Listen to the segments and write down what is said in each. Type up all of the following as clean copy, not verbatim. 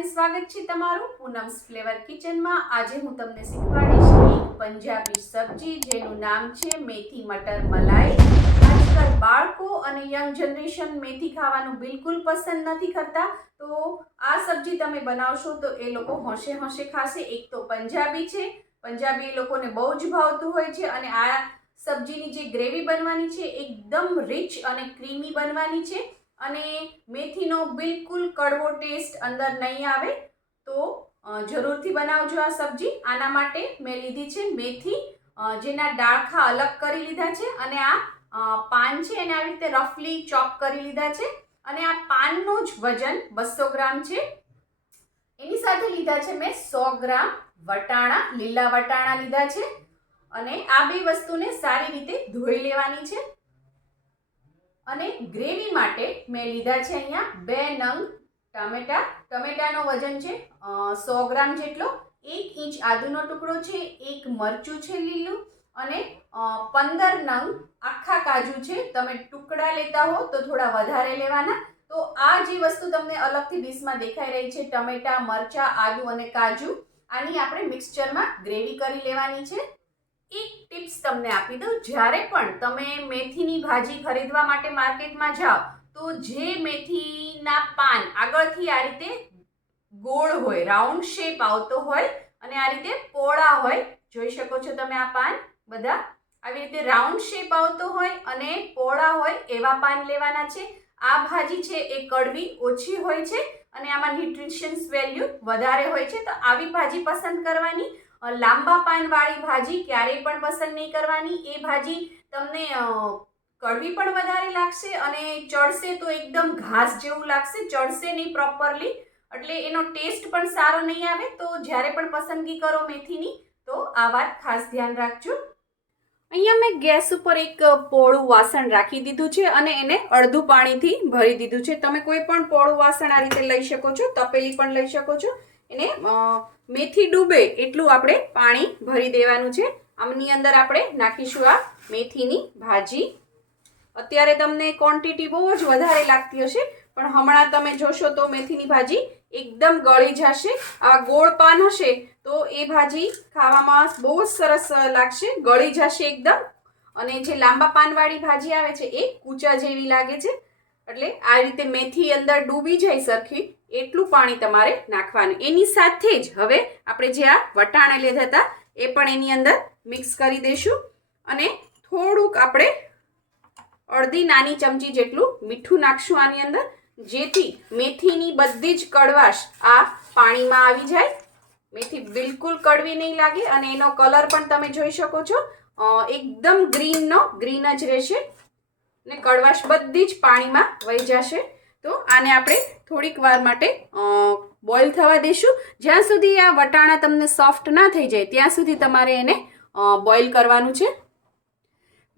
અને સ્વાગત છે તમારું પૂનમ્સ ફ્લેવર કિચનમાં। આજે હું તમને શીખવાડીશ એક પંજાબી સબ્જી જેનું નામ છે મેથી મટર મલાઈ। આજકાલ બાળકો અને યંગ જનરેશન મેથી ખાવાનું બિલકુલ પસંદ નથી કરતા, તો આ સબ્જી તમે બનાવશો તો એ લોકો હોંશે હોંશે ખાશે। એક તો પંજાબી છે, પંજાબી લોકોને બહુ જ ભાવતું હોય છે અને આ સબ્જીની જે ગ્રેવી બનવાની છે એકદમ રીચ અને ક્રીમી બનવાની છે અને મેથીનો બિલકુલ કડવો ટેસ્ટ અંદર નહીં આવે। તો જરૂરથી બનાવજો આ સબ્જી। આના માટે મેં લીધી છે મેથી, જેના ડાળખા અલગ કરી લીધા છે અને આ પાન છે એને આવી રીતે રફલી ચોપ કરી લીધા છે અને આ પાનનું જ વજન 200 ગ્રામ છે। એની સાથે લીધા છે મેં 100 ગ્રામ વટાણા, લીલા વટાણા લીધા છે અને આ બે વસ્તુને સારી રીતે ધોઈ લેવાની છે। અને ગ્રેવી માટે મેં લીધા છે અહીંયા 2 નંગ ટમેટા। ટમેટાનો વજન છે 100 ગ્રામ જેટલો। 1 ઇંચ આદુનો ટુકડો છે, 1 મરચું છે લીલું અને 15 નંગ આખા કાજુ છે। તમે ટુકડા લેતા હો તો થોડા વધારે લેવાના। તો આ જે વસ્તુ તમને અલગથી ડીશમાં દેખાઈ રહી છે, ટમેટા, મરચા, આદુ અને કાજુ, આની આપણે મિક્સચરમાં ગ્રેવી કરી લેવાની છે। એક ટિપ્સ તમને આપી દઉં, જ્યારે પણ તમે મેથીની ભાજી ખરીદવા માટે માર્કેટમાં જાઓ તો જે મેથીના પાન આગળથી આ રીતે ગોળ હોય, રાઉન્ડ શેપ આવતો હોય અને આ રીતે પોળા હોય, જોઈ શકો છો તમે આ પાન બધા આવી રીતે રાઉન્ડ શેપ આવતો હોય અને પોળા હોય એવા પાન લેવાના છે। આ ભાજી છે એ કડવી ઓછી હોય છે અને આમાં ન્યુટ્રિશન્સ વેલ્યુ વધારે હોય છે, તો આવી ભાજી પસંદ કરવાની। લાંબા પાનવાળી ભાજી ક્યારેય પણ પસંદ નહીં કરવાની। એ ભાજી તમને કડવી પણ વધારે લાગશે અને ચડશે તો એકદમ ઘાસ જેવું લાગશે, ચડશે નહીં પ્રોપરલી, એટલે એનો ટેસ્ટ પણ સારો નહીં આવે। તો જ્યારે પણ પસંદગી કરો મેથીની તો આ વાત ખાસ ધ્યાન રાખજો। અહીંયા મેં ગેસ ઉપર એક પોળું વાસણ રાખી દીધું છે અને એને અડધું પાણીથી ભરી દીધું છે। તમે કોઈ પણ પોળું વાસણ આ રીતે લઈ શકો છો, તપેલી પણ લઈ શકો છો। એને મેથી ડૂબે એટલું આપણે પાણી ભરી દેવાનું છે। આમની અંદર આપણે નાખીશું આ મેથીની ભાજી। અત્યારે તમને ક્વોન્ટિટી બહુ જ વધારે લાગતી હશે, પણ હમણાં તમે જોશો તો મેથીની ભાજી એકદમ ગળી જશે। આવા ગોળ પાન હશે તો એ ભાજી ખાવામાં બહુ જ સરસ લાગશે, ગળી જશે એકદમ। અને જે લાંબા પાનવાળી ભાજી આવે છે એ કૂચા જેવી લાગે છે, એટલે આ રીતે મેથી અંદર ડૂબી જાય સરખી એટલું પાણી તમારે નાખવાનું। એની સાથે જ હવે આપણે જે આ વટાણા લીધા હતા એ પણ એની અંદર મિક્સ કરી દઈશું અને થોડુંક આપણે અડધી નાની ચમચી જેટલું મીઠું નાખશું આની અંદર, જેથી મેથીની બધી જ કડવાશ આ પાણીમાં આવી જાય। મેથી બિલકુલ કડવી નહીં લાગે અને એનો કલર પણ તમે જોઈ શકો છો, એકદમ ગ્રીન જ રહેશે ને કડવાશ બધી જ પાણીમાં વહી જશે। તો આને આપણે થોડીક વાર માટે બોઇલ થવા દઈશું। જ્યાં સુધી આ વટાણા તમને સોફ્ટ ના થઈ જાય ત્યાં સુધી તમારે એને બોઇલ કરવાનું છે।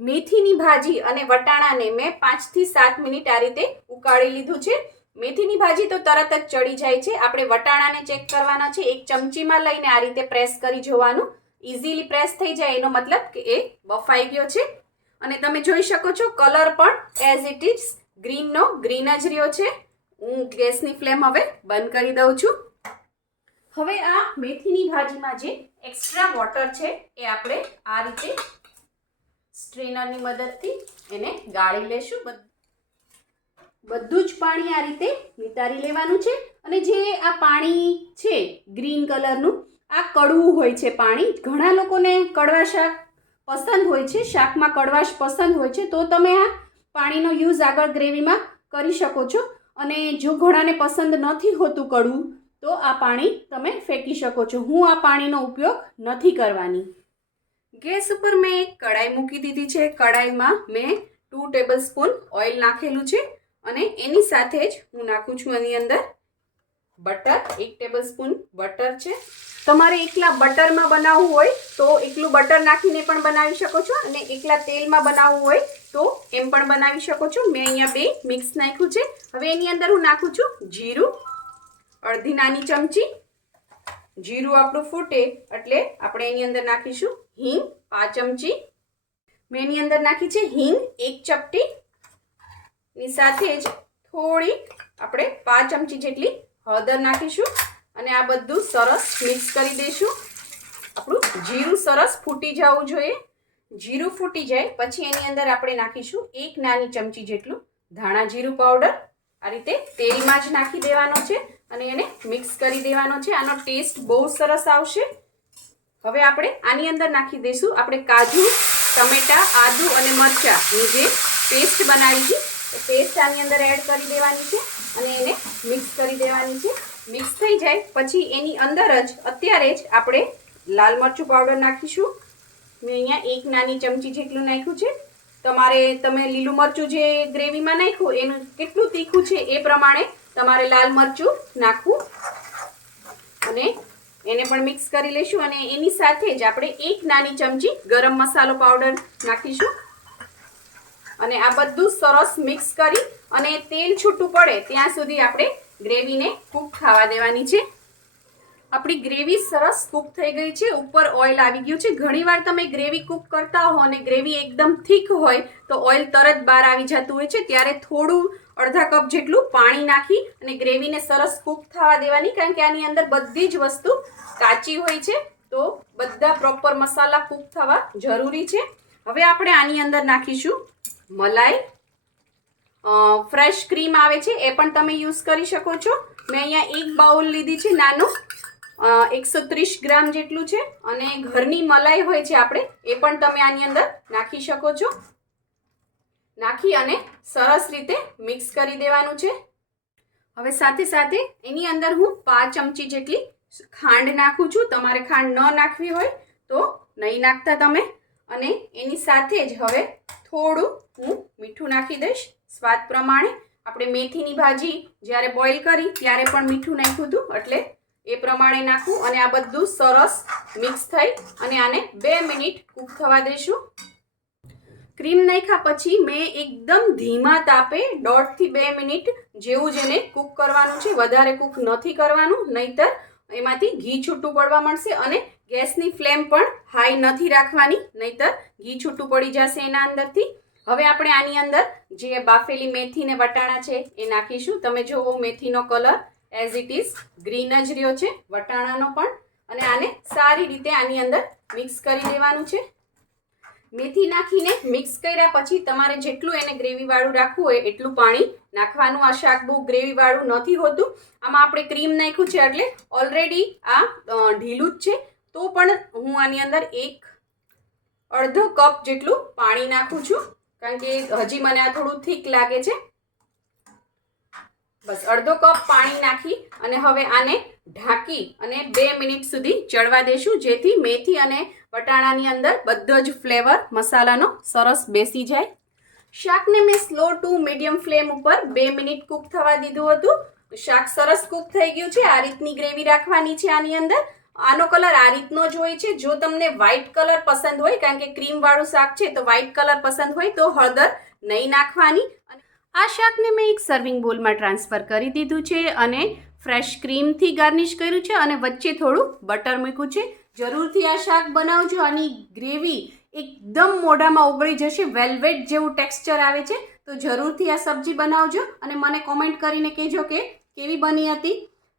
મેથીની ભાજી અને વટાણાને મેં 5 થી 7 મિનિટ આ રીતે ઉકાળી લીધું છે। મેથીની ભાજી તો તરત જ ચડી જાય છે, આપણે વટાણાને ચેક કરવાના છે। એક ચમચીમાં લઈને આ રીતે પ્રેસ કરી જોવાનું, ઇઝીલી પ્રેસ થઈ જાય એનો મતલબ કે એ બફાઈ ગયો છે। અને તમે જોઈ શકો છો કલર પણ એઝ ઇટ ઇઝ ગ્રીન જ રહ્યો છે। હું ગેસની ફ્લેમ હવે બંધ કરી દઉં છું। હવે આ મેથીની ભાજીમાં જે એક્સ્ટ્રા વોટર છે એ આપણે આ રીતે સ્ટ્રેનરની મદદથી એને ગાળી લેશું। બધું જ પાણી આ રીતે નિતારી લેવાનું છે અને જે આ પાણી છે ગ્રીન કલરનું, આ કડવું હોય છે પાણી। ઘણા લોકોને કડવા શાક પસંદ હોય છે, શાકમાં કડવાશ પસંદ હોય છે, તો તમે આ પાણીનો યુઝ આગળ ગ્રેવીમાં કરી શકો છો। અને જો ઘણાને પસંદ નથી હોતું કડવું તો આ પાણી તમે ફેંકી શકો છો। હું આ પાણીનો ઉપયોગ નથી કરવાની। ગેસ ઉપર મેં એક કડાઈ મૂકી દીધી છે। કડાઈમાં મેં 2 ટેબલસ્પૂન ઓઇલ નાખેલું છે અને એની સાથે જ હું નાખું છું આની અંદર બટર। 1 ટેબલસ્પૂન બટર છે। તમારે એકલા બટરમાં બનાવવું હોય તો એકલું બટર નાખીને પણ બનાવી શકો છો અને એકલા તેલમાં બનાવવું હોય તો એમ પણ બનાવી શકો છો। મેં અહીંયા 2 મિક્સ નાખ્યું છે। હવે એની અંદર હું નાખું છું જીરું, અડધી નાની ચમચી। જીરું આપણું ફૂટે એટલે આપણે એની અંદર નાખીશું હિંગ 5 ચમચી। મેં એની અંદર નાખી છે હિંગ 1 ચપટી, ની સાથે જ થોડી આપણે 5 ચમચી જેટલી હળદર નાખીશું। અને આ બધું સરસ મિક્સ કરી દઈશું. આપણું જીરું સરસ ફૂટી જવું જોઈએ. જીરું ફૂટી જાય પછી એની અંદર આપણે નાખીશું 1 નાની ચમચી જેટલું ધાણા જીરું પાવડર. આ રીતે તેલમાં જ નાખી દેવાનો છે અને એને મિક્સ કરી દેવાનો છે. આનો ટેસ્ટ બહુ સરસ આવશે. હવે આપણે આની અંદર નાખી દઈશું આપણે કાજુ, ટમેટા, આદુ અને મરચાંની જે પેસ્ટ બનાવી છે એ પેસ્ટ આની અંદર એડ કરી દેવાની છે અને એને મિક્સ કરી દેવાની છે. મિક્સ થઈ જાય પછી એની અંદર જ અત્યારે જ આપણે લાલ મરચું પાવડર નાખીશું. મેં અહીંયા 1 નાની ચમચી જેટલું નાખ્યું છે. તમે લીલું મરચું જે ગ્રેવીમાં નાખ્યું એનું કેટલું તીખું છે એ પ્રમાણે તમારે લાલ મરચું નાખવું અને એને પણ મિક્સ કરી લઈશું. અને એની સાથે જ આપણે 1 નાની ચમચી ગરમ મસાલો પાવડર નાખીશું અને આ બધું સરસ મિક્સ કરી અને તેલ છૂટું પડે ત્યાં સુધી આપણે ગ્રેવીને કૂક થવા દેવાની છે. આપણી ગ્રેવી સરસ કૂક થઈ ગઈ છે. ઉપર ઓઇલ આવી ગયું છે. ઘણીવાર તમે ગ્રેવી કૂક કરતા હો અને ગ્રેવી એકદમ થીક હોય તો ઓઇલ તરત બહાર આવી જતું હોય છે. ત્યારે થોડું અડધા કપ જેટલું પાણી નાખી અને ગ્રેવીને સરસ કૂક થવા દેવાની, કારણ કે આની અંદર બધી જ વસ્તુ કાચી હોય છે. તો બધા પ્રોપર મસાલા કૂક થવા જરૂરી છે. હવે આપણે આની અંદર નાખીશું મલાઈ. ફ્રેશ ક્રીમ આવે છે એ પણ તમે યુઝ કરી શકો છો. મેં અહીંયા 1 બાઉલ લીધી છે નાનું, 130 ગ્રામ જેટલું છે. અને ઘરની મલાઈ હોય છે આપણે એ પણ તમે આની અંદર નાખી શકો છો. નાખી અને સરસ રીતે મિક્સ કરી દેવાનું છે. હવે સાથે સાથે એની અંદર હું 5 ચમચી જેટલી ખાંડ નાખું છું. તમારે ખાંડ ન નાખવી હોય તો નહીં નાખતા તમે. અને એની સાથે જ હવે થોડું હું મીઠું નાખી દઈશ સ્વાદ પ્રમાણે. આપણે મેથીની ભાજી જ્યારે બોઇલ કરી ત્યારે પણ મીઠું નાખ્યું હતું એટલે એ પ્રમાણે નાખવું. અને આ બધું સરસ મિક્સ થઈ અને આને 2 મિનિટ કૂક થવા દઈશું. ક્રીમ નાખ્યા પછી મેં એકદમ ધીમા તાપે 1.5 થી 2 મિનિટ જેવું જ એને કૂક કરવાનું છે. વધારે કૂક નથી કરવાનું, નહીતર એમાંથી ઘી છૂટું પડવા મળશે. અને ગેસની ફ્લેમ પણ હાઈ નથી રાખવાની, નહીતર ઘી છૂટું પડી જશે એના અંદરથી. હવે આપણે આની અંદર જે બાફેલી મેથી ને વટાણા છે એ નાખીશું. તમે જુઓ મેથીનો colour as it is green જ રહ્યો છે, વટાણાનો પણ. અને આને સારી રીતે આની અંદર મિક્સ કરી દેવાનું છે. મેથી નાખીને મિક્સ કર્યા પછી તમારે જેટલું એને ગ્રેવીવાળું રાખવું હોય એટલું પાણી નાખવાનું. આ શાક બહુ ગ્રેવીવાળું નથી હોતું. આમાં આપણે ક્રીમ નાખ્યું છે એટલે ઓલરેડી આ ઢીલું જ છે. તો પણ હું આની અંદર અડધો કપ જેટલું પાણી નાખું છું, કારણ કે હજી મને આ થોડું થીક લાગે છે. બસ અડધો કપ પાણી નાખી અને હવે આને ઢાંકી અને 2 મિનિટ સુધી ચડવા દેશું, જેથી મેથી અને વટાણાની અંદર બધો જ ફ્લેવર મસાલાનો સરસ બેસી જાય. શાકને મેં સ્લો ટુ મીડિયમ ફ્લેમ ઉપર 2 મિનિટ કૂક થવા દીધું હતું. શાક સરસ કૂક થઈ ગયું છે. આ રીતની ગ્રેવી રાખવાની છે આની અંદર. આનો કલર આ રીતનો જ હોય છે. જો તમને વ્હાઇટ કલર પસંદ હોય, કારણ કે ક્રીમવાળું શાક છે તો વ્હાઇટ કલર પસંદ હોય તો હળદર નહીં નાખવાની. આ શાકને મેં એક સર્વિંગ બોલમાં ટ્રાન્સફર કરી દીધું છે અને ફ્રેશ ક્રીમથી ગાર્નિશ કર્યું છે અને વચ્ચે થોડું બટર મૂક્યું છે. જરૂરથી આ શાક બનાવજો. આની ગ્રેવી એકદમ મોઢામાં ઓગળી જશે, વેલ્વેટ જેવું ટેક્સચર આવે છે. તો જરૂરથી આ સબ્જી બનાવજો અને મને કોમેન્ટ કરીને કહેજો કે કેવી બની હતી.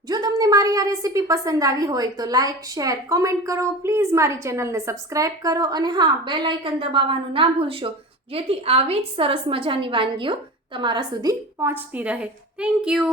જો તમને મારી આ રેસીપી પસંદ આવી હોય તો લાઇક, શેર, કોમેન્ટ કરો. પ્લીઝ મારી ચેનલને સબસ્ક્રાઈબ કરો અને હા, બેલ આઇકન દબાવવાનું ના ભૂલશો, જેથી આવી જ સરસ મજાની વાનગીઓ તમારા સુધી પહોંચતી રહે. Thank you.